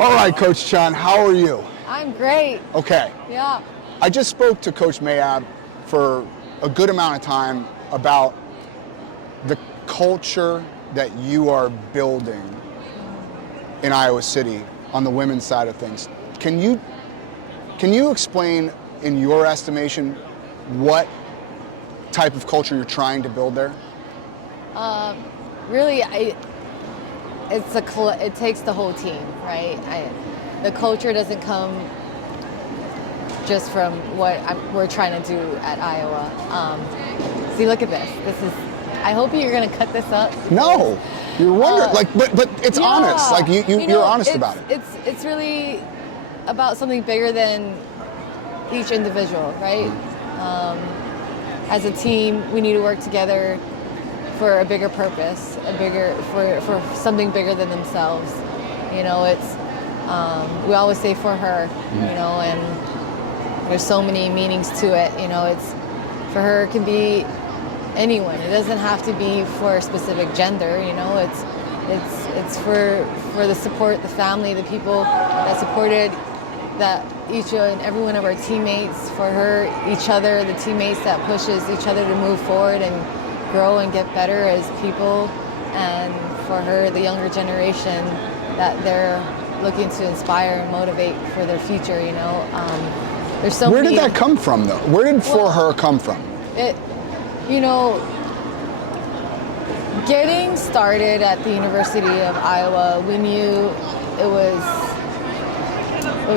All right, Coach Chun, how are you? I'm great. Okay. Yeah. I just spoke to Coach Mayab for a good amount of time about the culture that you are building in Iowa City on the women's side of things. Can you explain, in your estimation, what type of culture you're trying to build there? Really, it takes the whole team, right? The culture doesn't come just from what we're trying to do at Iowa. See, look at this. I hope you're going to cut this up. No, you're wondering, but it's yeah, honest. Like you're honest about it. It's really about something bigger than each individual, right? As a team, we need to work together for a bigger purpose, for something bigger than themselves. You know, it's we always say for her, you know, and there's so many meanings to it. You know, it's for her, it can be anyone. It doesn't have to be for a specific gender. You know, it's for the support, the family, the people that supported that each and every one of our teammates, for her, each other, the teammates that pushes each other to move forward and grow and get better as people, and for her, the younger generation that they're looking to inspire and motivate for their future. You know, there's so Where many. did that come from, though? Where did for her come from? You know, getting started at the University of Iowa, we knew it was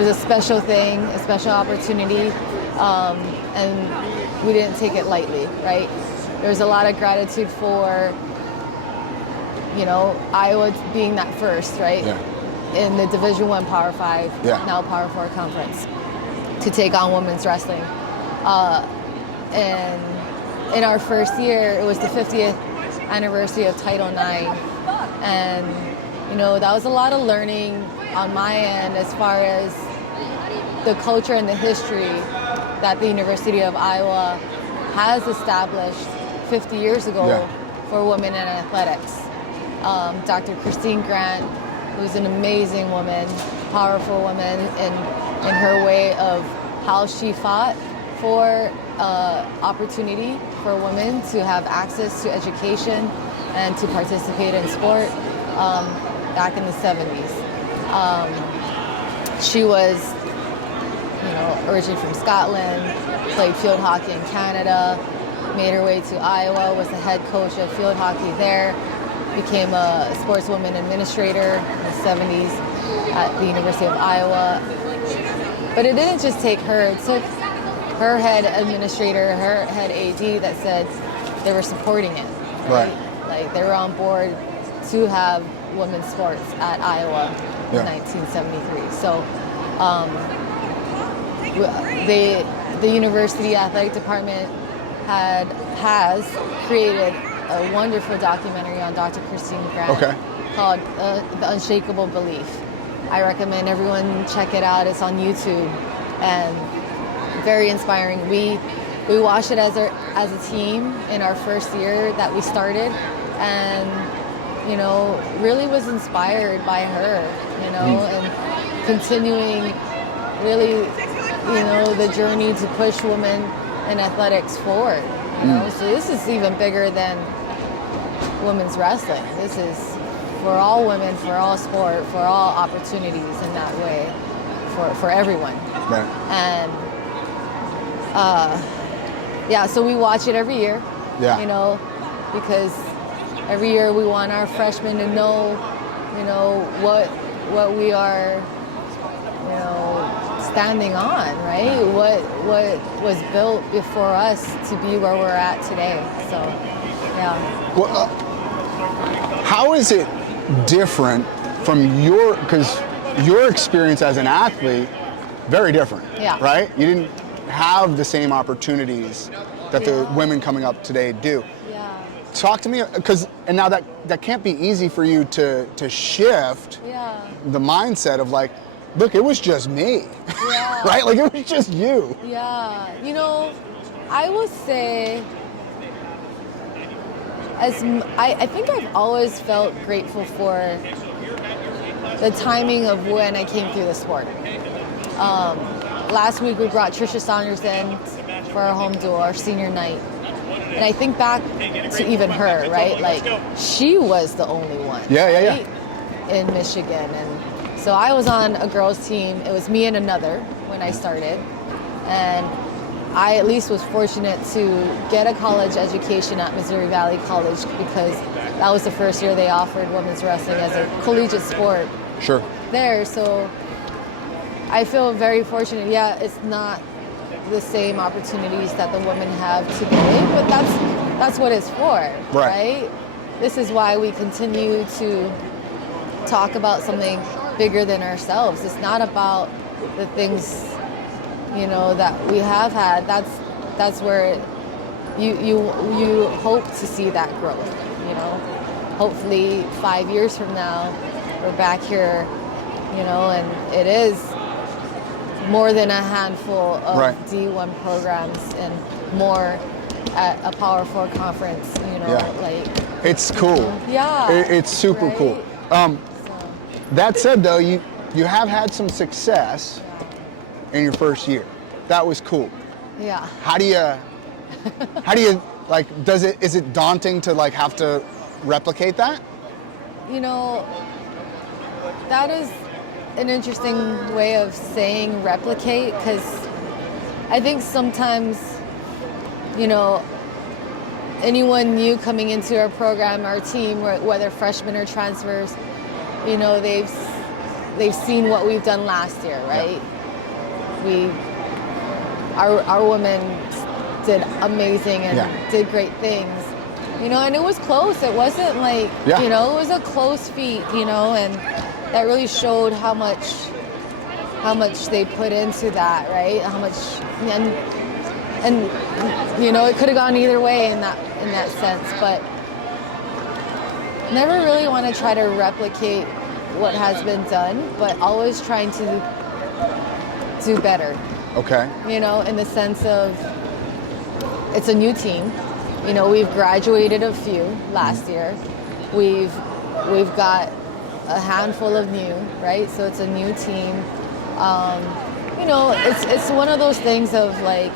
a special thing, a special opportunity, and we didn't take it lightly, right? There's a lot of gratitude for, you know, Iowa being that first, right? Yeah. In the Division I Power 5, Yeah. now Power 4 conference, to take on women's wrestling. And in our first year, it was the 50th anniversary of Title IX. And, you know, that was a lot of learning on my end as far as the culture and the history that the University of Iowa has established 50 years ago for women in athletics. Dr. Christine Grant, who's an amazing woman, powerful woman in her way of how she fought for opportunity for women to have access to education and to participate in sport back in the 70s. She was, you know, originally from Scotland, played field hockey in Canada, made her way to Iowa, was the head coach of field hockey there, became a sportswoman administrator in the 70s at the University of Iowa. But it didn't just take her, it took her head administrator, her head AD that said they were supporting it. Right? Like they were on board to have women's sports at Iowa in 1973. So the university athletic department has created a wonderful documentary on Dr. Christine Grant called The Unshakable Belief. I recommend everyone check it out. It's on YouTube and very inspiring. We watched it as a team in our first year that we started, and you know, really was inspired by her, you know, and continuing really, you know, the journey to push women in athletics forward. You know, so this is even bigger than women's wrestling. This is for all women, for all sport, for all opportunities in that way, for everyone. Right. And so we watch it every year. Yeah. You know, because every year we want our freshmen to know, you know, what we are, you know, standing on, right? What was built before us to be where we're at today. So, yeah. Well, how is it different from because your experience as an athlete, very different, right? You didn't have the same opportunities that the women coming up today do. Yeah. Talk to me, and now that can't be easy for you to shift the mindset of like, look, it was just me, right? Like it was just you. Yeah, you know, I will say, I think I've always felt grateful for the timing of when I came through the sport. Last week we brought Trisha Saunders in for our home duel, our senior night. And I think back to even her, right? Like, she was the only one, right? In Michigan. And so I was on a girls team. It was me and another when I started. And I at least was fortunate to get a college education at Missouri Valley College because that was the first year they offered women's wrestling as a collegiate sport. Sure. There, so I feel very fortunate. Yeah, it's not the same opportunities that the women have today, but that's what it's for, right? This is why we continue to talk about something bigger than ourselves. It's not about the things, you know, that we have had. That's where you hope to see that growth, you know. Hopefully 5 years from now we're back here, you know, and it is more than a handful of D1 programs and more at a Power 4 conference, you know, like. It's cool. Yeah. It's super cool. That said though, you have had some success in your first year. That was cool. Yeah. How do you like, is it daunting to like have to replicate that? You know, that is an interesting way of saying replicate, because I think sometimes, you know, anyone new coming into our program, our team, whether freshmen or transfers, you know, they've seen what we've done last year, right? Our women did amazing and did great things, you know, and it was close. It wasn't like, you know, it was a close feat, you know, and that really showed how much they put into that, right? How much, and you know, it could have gone either way in that sense, but never really want to try to replicate what has been done, but always trying to do better. Okay. You know, in the sense of it's a new team. You know, we've graduated a few last year. We've got a handful of new, right? So it's a new team. You know, it's one of those things of like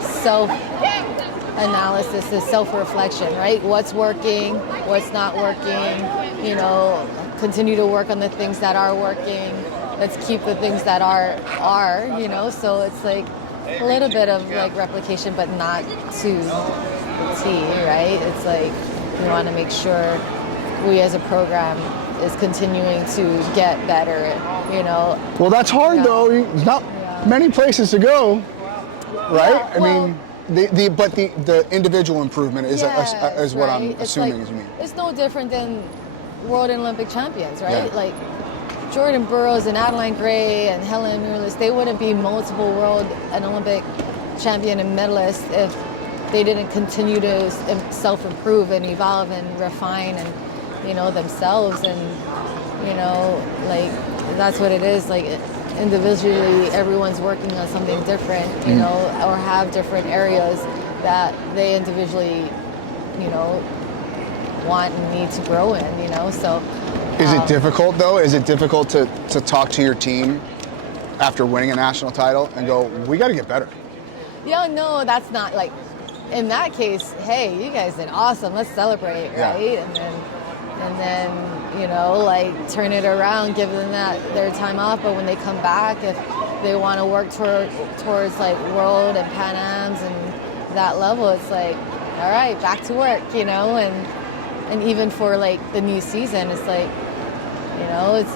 self-analysis, is self-reflection, right? What's working, what's not working, you know, continue to work on the things that are working. Let's keep the things that are, you know, so it's like a little bit of like replication, but not to the T, right? It's like we want to make sure we as a program is continuing to get better, you know. Well, that's hard though. There's not many places to go, right? Yeah, well, I mean, but the individual improvement is what I'm assuming is you mean. It's no different than world and Olympic champions, right? Like Jordan Burroughs and Adeline Gray and Helen Muirless, they wouldn't be multiple world and Olympic champion and medalists if they didn't continue to self-improve and evolve and refine and, you know, themselves. And, you know, like, that's what it is. Like, individually, everyone's working on something different, you know, or have different areas that they individually, you know, want and need to grow in, you know, so. Is it difficult though? Is it difficult to talk to your team after winning a national title and go, we got to get better? Yeah, no, that's not like, in that case, hey, you guys did awesome, let's celebrate, right? And then, you know, like turn it around, give them their time off, but when they come back, if they want to work towards like world and Pan Ams and that level, it's like, all right, back to work, you know, and even for like the new season, it's like, you know, it's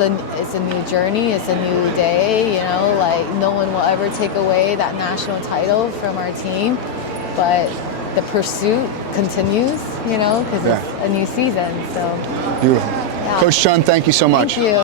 a new journey, it's a new day, you know, like no one will ever take away that national title from our team, but the pursuit continues, you know, because it's a new season, so. Beautiful. Coach Chun, thank you so much. Thank you.